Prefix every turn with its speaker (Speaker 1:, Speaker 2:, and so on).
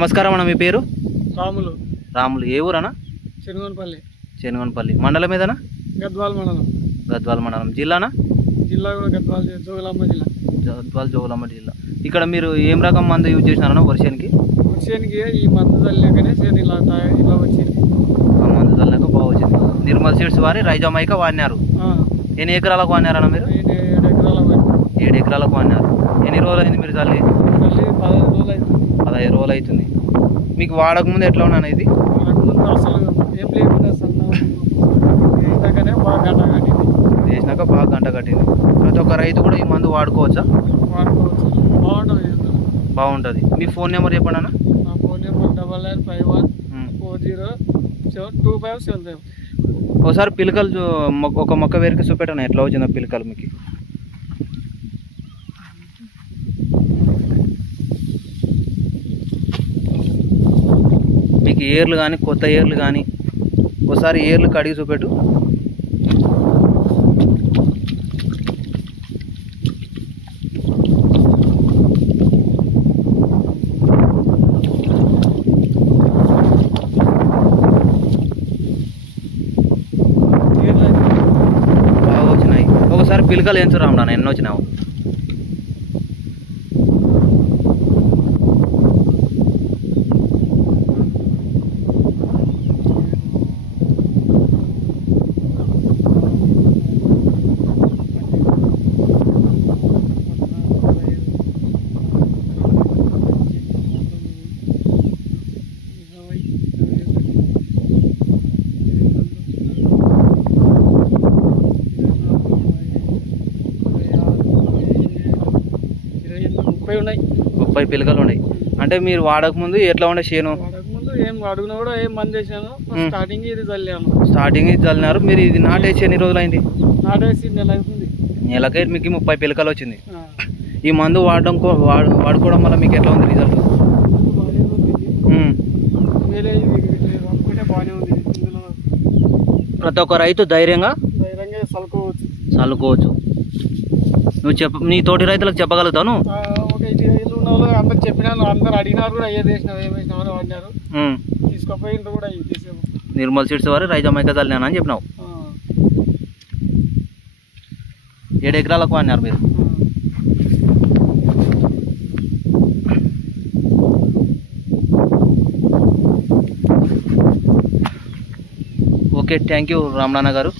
Speaker 1: నమస్కారం అన్న మీ పేరు?
Speaker 2: రాములు.
Speaker 1: రాములు. ఏ ఊరన్నా?
Speaker 2: చెరుగోనపల్లి.
Speaker 1: చెనుగనపల్లి మండలం ఏదన్నా?
Speaker 2: గద్వాల మండలం.
Speaker 1: గద్వాల మండలం. జిల్లానా?
Speaker 2: జిల్లా కూడా గద్వాల జిల్లా, జోగులాంబ జిల్లా.
Speaker 1: గద్వాల జోగులమ్మ జిల్లా. ఇక్కడ మీరు ఏం రకం మందు యూజ్ చేసినారన్న వర్షానికి?
Speaker 2: వచ్చేనికి ఈ మందు చల్లాకనే చేను ఇలా ఇలా వచ్చింది.
Speaker 1: ఆ మందు చల్లక బాగా వచ్చింది. నిర్మల్ సీడ్స్ వారి రైజామైక వాడినారు. ఎన్ని ఎకరాలకు వాడినారన్న మీరు?
Speaker 2: ఏడు
Speaker 1: ఎకరాలకు వాడినారు. ఎన్ని రోజులు అయింది మీరు చల్లి
Speaker 2: పదహైదు రోజులు అయింది
Speaker 1: పదహైదు రోజులు అవుతుంది మీకు వాడకముందు ఎట్లా ఉన్నాను ఇది?
Speaker 2: మనకు ముందు అసలు ఏం లేకుండా సన్న ఇందాకనే బాగా గంట కట్టింది.
Speaker 1: వేసినాక బాగా గంట కట్టింది. ప్రతి ఒక్క రైతు కూడా ఈ మందు వాడుకోవచ్చా?
Speaker 2: వాడుకోవచ్చు. బాగుంటుంది.
Speaker 1: బాగుంటుంది. మీ ఫోన్ నెంబర్ చెప్పండి అన్న.
Speaker 2: నా phone number double nine five one. Four zero seven two five seven five.
Speaker 1: ఒకసారి పిలకలు ఒక మొక్క వేరుకి చూపెట్టాను? ఎట్లా వచ్చిందో పిలకలు మీకు? మీకు ఏర్లు కానీ కొత్త ఏర్లు కానీ ఒకసారి ఏర్లు కడిగి చూపెట్టు. బాగా వచ్చినాయి. ఒకసారి పిలకలు ఎంచు రామడా ఎన్నో వచ్చినావు.
Speaker 2: ముప్పై ఉన్నాయి.
Speaker 1: ముప్పై పిలకలు ఉన్నాయి. అంటే మీరు వాడకముందు ఎట్లా ఉండే చేను
Speaker 2: వాడకముందు ఏం అడుగున కూడా ఏం మంది. స్టార్టింగ్ ఇది చల్లాను
Speaker 1: స్టార్టింగ్ ఇది చల్లినారు మీరు ఇది నాటేసి ఎన్ని రోజులైంది
Speaker 2: నాటేసి నెల అవుతుంది.
Speaker 1: నెలకై మీకు ముప్పై పిలకలు వచ్చింది. ఈ మందు వాడడం వాడుకోవడం వల్ల మీకు ఎట్లా ఉంది రిజల్ట్? ప్రతి ఒక్క రైతు ధైర్యంగా
Speaker 2: చల్లుకోవచ్చు.
Speaker 1: నువ్వు చెప్ప నీ తోటి రైతులకు చెప్పగలుగుతాను
Speaker 2: వాళ్ళు అందరు చెప్పినాను అందరు అడిగినారు కూడా ఏది వేసినావు ఏం వేసినావు అని అడిగినారు
Speaker 1: ఉమ్.
Speaker 2: తీసుకుపోయిండ్రు కూడా తీసాము
Speaker 1: నిర్మల్ సీడ్స్ వారు రైజమైక చల్లినాను అని చెప్పినావు. ఏడు ఎకరాలకు వాడినారు మీరు. ఓకే థ్యాంక్ యూ రామనాన్న గారు.